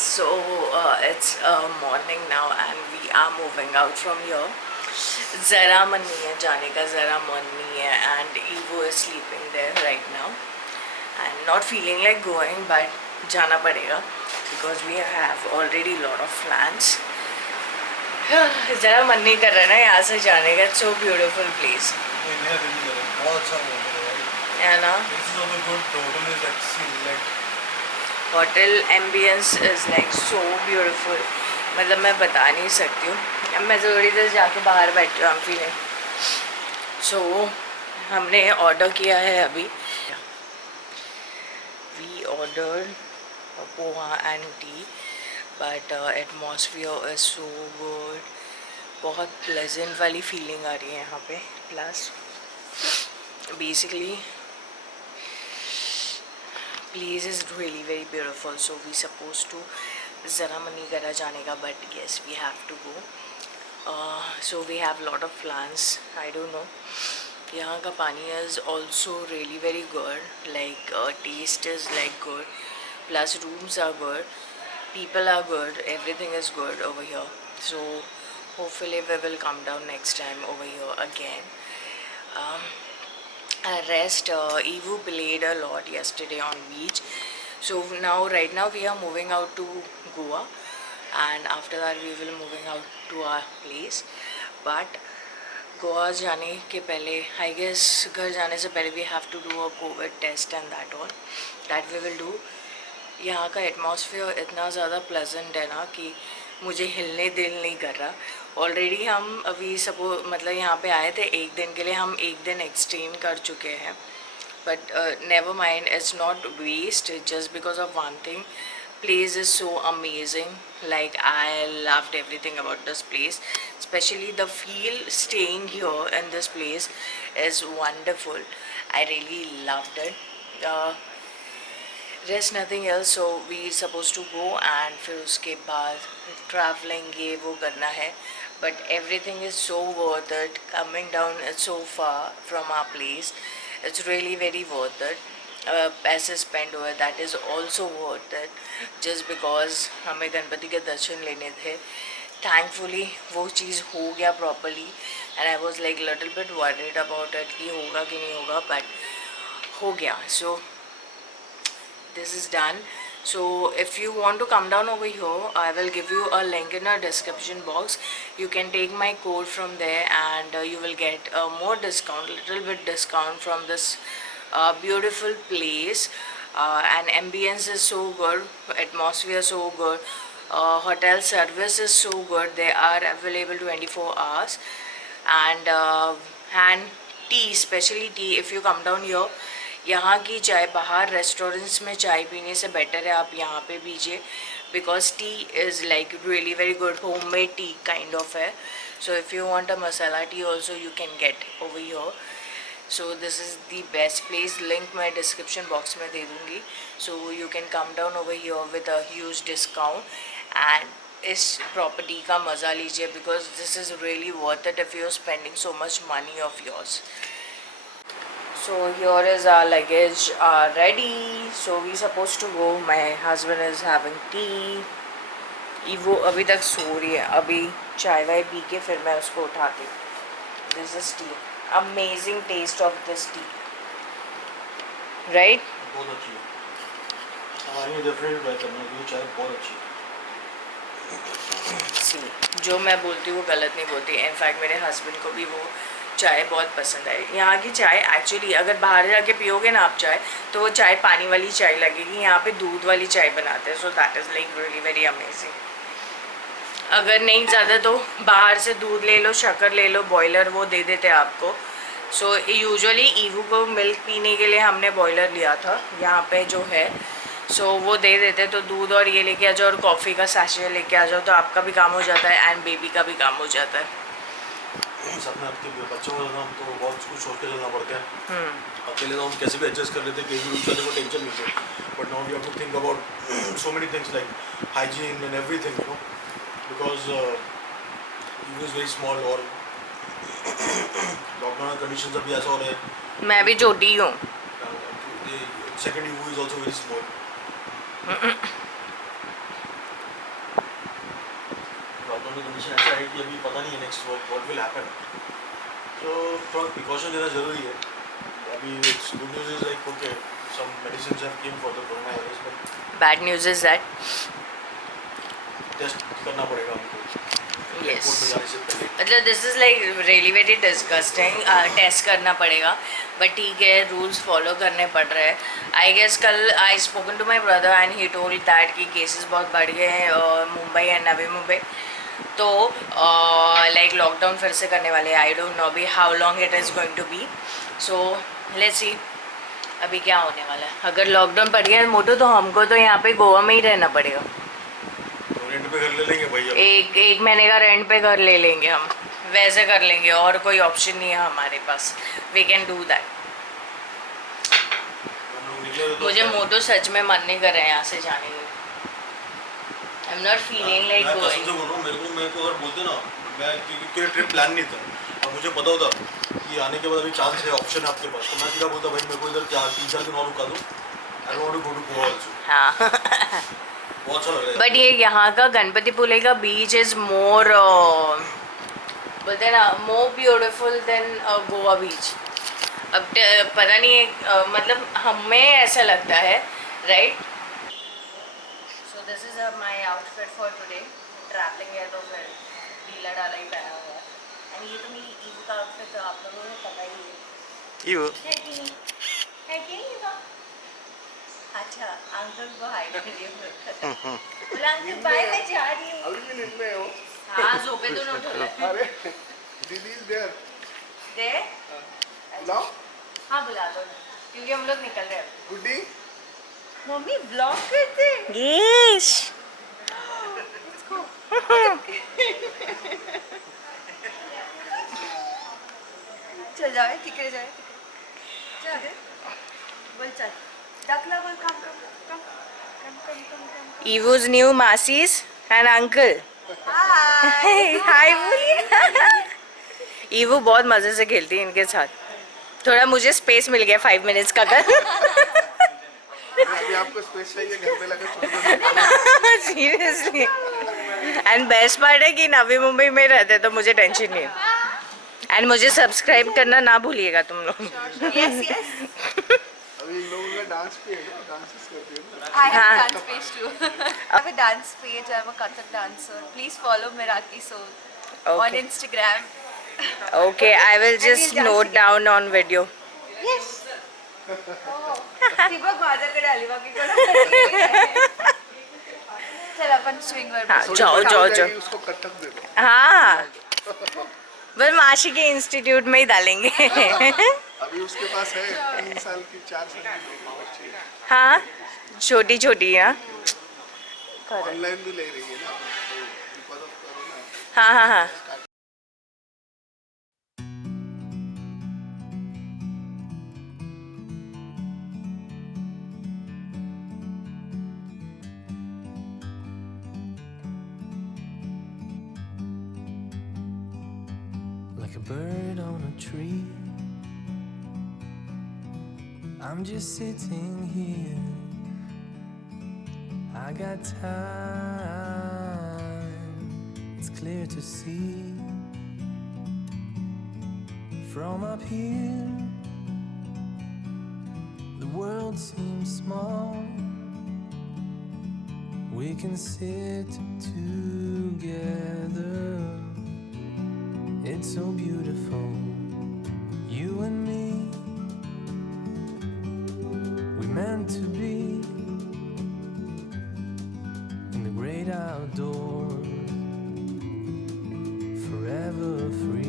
So it's morning now and we are moving out from here. Zara मन नहीं है जाने का, ज़रा मन नहीं है and Evo is sleeping there right now and not feeling like going but जाना पड़ेगा because we have already lot of plans. ज़रा मन नहीं कर रहा ना यहाँ से जाने का. It's so beautiful place. बहुत अच्छा है ना. This is also good. The hotel is actually like hotel ambience is like so beautiful. मतलब मैं बता नहीं सकती हूँ. अब मैं थोड़ी देर जाके बाहर बैठी हूँ फीलिंग. सो हमने ऑर्डर किया है अभी. We order poha and tea but atmosphere is so good. बहुत प्लेजेंट वाली फीलिंग आ रही है यहाँ पे. Plus basically place is really very beautiful, so we supposed to ज़रा मन नहीं करा जाने का but yes we have to go. So we have lot of plans. I don't know. यहाँ का पानी is also really very good. Like taste is like good. Plus rooms are good. People are good. Everything is good over here. So hopefully we will come down next time over here again. Rest Evo played a lot yesterday on beach, so now right now we are moving out to Goa and after that we will moving out to our place. But Goa जाने के पहले I guess घर जाने से पहले we have to do a COVID test and that all that we will do. यहाँ का atmosphere इतना ज़्यादा प्लेजेंट है ना कि मुझे हिलने दिल नहीं कर रहा. ऑलरेडी हम अभी मतलब यहाँ पे आए थे एक दिन के लिए. हम एक दिन एक्सटेंड कर चुके हैं but never mind. It's not waste just because of one thing. place is so amazing. Like I loved everything about this place, especially the feel staying here in this place is wonderful. I really loved it. There's nothing else, so we supposed to go and फिर उसके बाद traveling ये वो करना है. But everything is so worth it. Coming down is so far from our place. It's really very worth it. पैसे spend हुए that is also worth it. Just because हमें गणपति के दर्शन लेने थे. Thankfully वो चीज़ हो गया properly and I was like little bit worried about it कि होगा कि नहीं होगा but हो गया. So this is done. So if you want to come down over here, I will give you a link in our description box. You can take my code from there and you will get more discount, little bit discount from this beautiful place. And ambience is so good, atmosphere so good, hotel service is so good. They are available 24 hours and tea, especially tea. If you come down here, यहाँ की चाय बाहर restaurants में चाय पीने से better है आप यहाँ पे पीजिए because tea is like really very good. Homemade tea kind of है. So if you want a masala tea also you can get over here. So this is the best place. Link मैं description box में दे दूँगी. So you can come down over here with a huge discount and इस property का मज़ा लीजिए because this is really worth it if you are spending so much money of yours. So here is our luggage ready. So we supposed to go. My husband is having tea. Evo अभी तक सो रही है. अभी चाय Y P के फिर मैं उसको उठाती हूँ. This is tea. Amazing taste of this tea. Right? बहुत अच्छी है. हमारी डेफिनेटली ट्राई करना है. ये चाय बहुत अच्छी है. See, जो मैं बोलती हूँ वो गलत नहीं बोलती. इनफैक्ट मेरे हस्बैंड को भी वो चाय बहुत पसंद है. यहाँ की चाय एक्चुअली अगर बाहर जाके पियोगे ना आप चाय तो वो चाय पानी वाली चाय लगेगी. यहाँ पे दूध वाली चाय बनाते हैं. So that is like really very amazing. अगर नहीं ज़्यादा तो बाहर से दूध ले लो, शक्कर ले लो, बॉयलर वो दे देते हैं आपको. सो यूजुअली ईवू को मिल्क पीने के लिए हमने बॉयलर लिया था यहाँ पे जो है. सो वो दे देते तो दूध और ये लेके आ जाओ और कॉफ़ी का सैशे लेके आ जाओ तो आपका भी काम हो जाता है एंड बेबी का भी काम हो जाता है. साथ में आपके बच्चों का हम तो बहुत कुछ सोच के चलना पड़ता है. अकेले तो हम कैसे भी एडजस्ट कर लेते हैं, कहीं भी यूज करने को टेंशन नहीं है. But now we have to think about so many things like hygiene and everything, you know, because you is very small और लॉकडाउन कंडीशंस अभी ऐसा हो रहा है. मैं भी छोटी हूँ. Second you is also very small. Economic condition ऐसा है कि अभी पता नहीं है नेक्स्ट व्हाट विल हैपन, तो थोड़ा प्रिकॉशन लेना ज़रूरी है. अभी good news is like okay some medicines have came for the corona virus, but bad news is that test करना पड़ेगा हमको Yes. कोर्ट में जाने से पहले. मतलब this is like really very disgusting. Test करना पड़ेगा, बट ठीक है, रूल्स फॉलो करने पड़ रहे हैं. आई गेस कल I spoken to my brother and he told that कि केसेस बहुत बढ़ गए हैं मुंबई एंड नवी मुंबई. तो लाइक लॉकडाउन फिर से करने वाले. आई डोंट नो अभी how long it is going to be. So let's see अभी क्या होने वाला है. अगर लॉकडाउन पड़ गया मोटो तो हमको तो यहाँ पे गोवा में ही रहना पड़ेगा. रेंट पे घर ले लेंगे भैया. एक महीने का रेंट पे घर ले लेंगे हम. वैसे कर लेंगे, और कोई ऑप्शन नहीं है हमारे पास. We can do that. मुझे मोटो सच में मन नहीं कर रहा है यहाँ से जाने की. I am not feeling like मैं कसम से गोइंग. बोल रहा हूँ, मेरे को अगर बोलते ना, मैं क्योंकि ट्रिप प्लान नहीं था और मुझे पता होता कि आने के बाद अभी चांस है, ऑप्शन है आपके पास, तो मैं सीधा बोलता भाई मेरे को इधर 3-4 दिन और रुका दो. I don't want to go to Goa also. हाँ. बहुत अच्छा लग रहा है. बट ये यहाँ का गणपतिपुले का बीच इज़ मोर बोलते हैं ना, मोर ब्यूटिफुल देन गोवा बीच. अब पता नहीं मतलब हमें ऐसा लगता है, right. So this is my outfit for today. Travelling है तो फिर ढीला डाला ही पहना हुआ है. एंड ये तो मेरी ईव का आउटफिट तो आप लोगों को पता ही है. ईव है कि नहीं? है कि नहीं ईवा? अच्छा, अंकल को हाइड करिए. बोला अंकल बाय, मैं जा रही हूँ. अभी भी नींद में हो. हाँ, सोफे तो नोट हो रहा है. अरे दीदी इज देयर. दे बुलाओ. हाँ बुला दो, क्योंकि हम लोग निकल रहे हैं. गुड्डी. मम्मी ब्लॉग करते हैं. यस. चल जाए, तिकडे जाए. चल बोल, चल टाकला बोल. कम. Evo's new मासीस and uncle. हाय बोलिए. ईवो बहुत मज़े से खेलती है इनके साथ. थोड़ा मुझे स्पेस मिल गया 5 मिनट्स का. अभी आपको स्पेस चाहिए घर पे लगे छोड़. सीरियसली. एंड बेस्ट पार्ट है कि नवी मुंबई में रहते तो मुझे टेंशन नहीं है. एंड मुझे सब्सक्राइब करना ना भूलिएगा तुम लोग. अभी इन लोगों का डांस पे है ना, डांसेस करती है ना. I have हाँ. a dance page too. I have a dance page. I'm a Kathak dancer. Please follow Meraki Soul on Okay. Instagram. Okay, I will just note down on video. Yes. Oh. दीपक माझ्याकडे आली, बाकी चल अपन swing वर हाँ, बसू. जाओ, थोड़ी जाओ, पता जाओ. है कि उसको कथक दे दो. हाँ, बस माशी के इंस्टीट्यूट में ही डालेंगे. अभी उसके पास है 3 साल की 4 साल की बच्ची. हाँ, छोटी छोटी है. ऑनलाइन भी ले रही है ना, तो बिकॉज ऑफ कोरोना. हाँ हाँ हाँ. Like a bird on a tree, I'm just sitting here. I got time, it's clear to see. From up here, the world seems small. We can sit together. It's so beautiful, you and me. We meant to be in the great outdoors, forever free.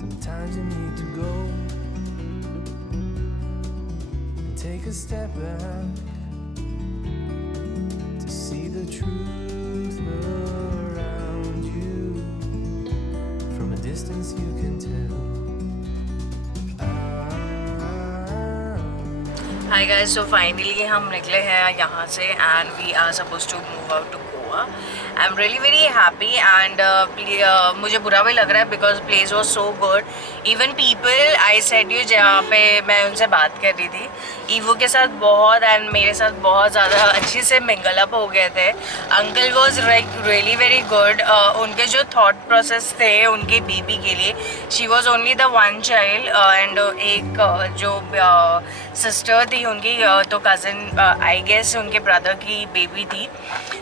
Sometimes you need to go and take a step back to see the truth around you. From a distance you can tell. Hi guys, so finally हम निकले हैं यहाँ से and we are suppose to move out to Goa. I am really very happy and मुझे बुरा भी लग रहा है because place was so good. Even people I said you, जहाँ पे मैं उनसे बात कर रही थी, ईवो के साथ बहुत एंड मेरे साथ बहुत ज़्यादा अच्छे से मिंगल अप हो गए थे. Uncle was really very good. उनके जो थॉट प्रोसेस थे उनके बेबी के लिए, she was only the one child and एक जो सिस्टर थी उनकी, तो कज़न आई गेस उनके ब्रदर की बेबी थी.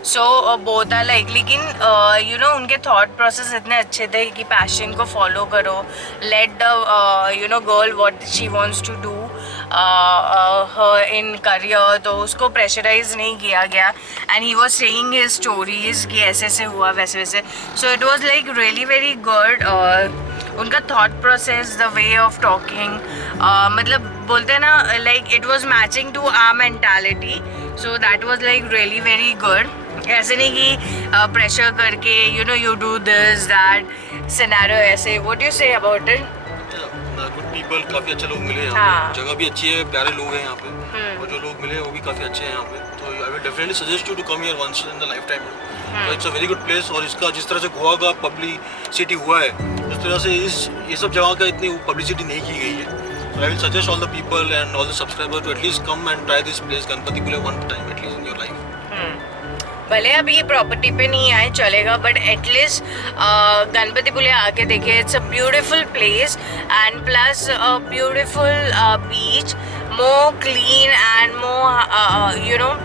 सो बोथ आर लाइक, लेकिन यू नो उनके थॉट प्रोसेस इतने अच्छे थे कि पैशन को फॉलो करो, let the you know girl what she wants to do her in career. तो उसको प्रेशराइज नहीं किया गया and he was saying his stories कि ऐसे ऐसे हुआ वैसे वैसे. So it was like really very good. उनका thought process, the way of talking, मतलब बोलते हैं ना, like it was matching to our mentality. So that was like really very good. ऐसे नहीं कि प्रेशर करके you know you do this that scenario ऐसे. What you say about it? Good people, काफ़ी अच्छे लोग मिले यहाँ हाँ. पे. जगह भी अच्छी है, प्यारे लोग हैं यहाँ पे, और जो लोग मिले वो भी काफ़ी अच्छे हैं यहाँ पे. तो I will definitely suggest you to come here once in the life time. तो it's a very good place. और इसका जिस तरह से गोवा का पब्लिसिटी हुआ है, उस तरह से ये सब जगह का इतनी पब्लिसिटी नहीं की गई है. So I will suggest all the people and all the subscribers to at least come and try this place, Ganpatipule, one time at least in your life. भले अभी ये प्रॉपर्टी पे नहीं आए चलेगा, बट एटलीस्ट गणपतिपुले आके देखिए. It's a beautiful place and plus a beautiful beach, more clean and more you know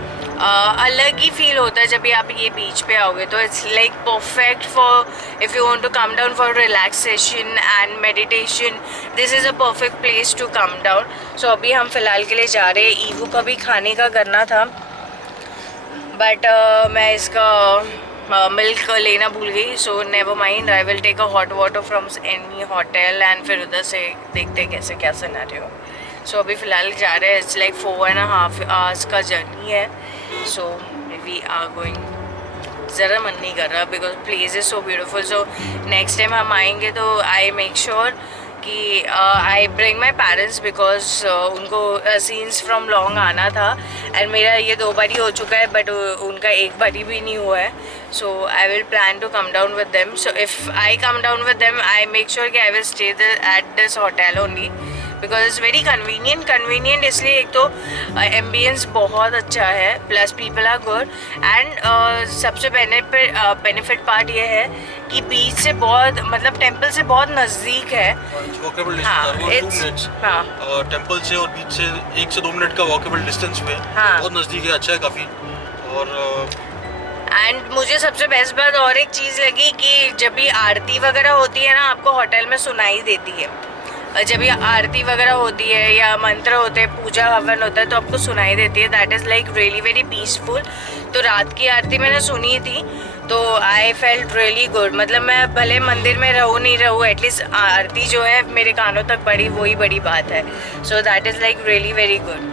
अलग ही फील होता है जब भी आप ये बीच पे आओगे. तो it's like perfect for if you want to come down for relaxation and meditation. This is a perfect place to come down. So अभी हम फ़िलहाल के लिए जा रहे हैं. ईवू का भी खाने का करना था, बट मैं इसका मिल्क लेना भूल गई. So never mind, I will take a hot water from any hotel and फिर उधर से देखते कैसे क्या सिनेरियो. सो अभी फ़िलहाल जा रहे हैं. इट्स लाइक 4.5 hours का जर्नी है. So we are going. ज़रा मन नहीं कर रहा because place is so beautiful. So next time हम आएंगे तो आई मेक श्योर कि I bring my parents because उनको सीन्स फ्रॉम लॉन्ग आना था एंड मेरा ये 2 बार ही हो चुका है, बट उनका 1 बार भी नहीं हुआ है. So I will plan to come down with them. So if I come down with them, I make sure कि I will stay at this hotel only because it's very convenient इसलिए एक तो ambience बहुत अच्छा है, plus people are good and सबसे benefit part ये है कि बीच से बहुत, मतलब टेम्पल से बहुत नज़दीक है. वॉकेबल हाँ, डिस्टेंस 2 मिनट्स. हाँ. टेम्पल से और बीच से 1 से 2 मिनट का वॉकेबल डिस्टेंस में हाँ. बहुत नज़दीक है, अच्छा है काफ़ी. और एंड मुझे सबसे बेस्ट बात और एक चीज़ लगी कि जब भी आरती वगैरह होती है ना, आपको होटल में सुनाई देती है. जब भी आरती वगैरह होती है या मंत्र होते हैं, पूजा हवन होता है, तो आपको सुनाई देती है. That is like really very peaceful. तो रात की आरती मैंने सुनी थी तो आई फेल्ट रियली गुड. मतलब मैं भले मंदिर में रहूँ नहीं रहूँ, एटलीस्ट आरती जो है मेरे कानों तक पड़ी, वही बड़ी बात है. So that is like really very good.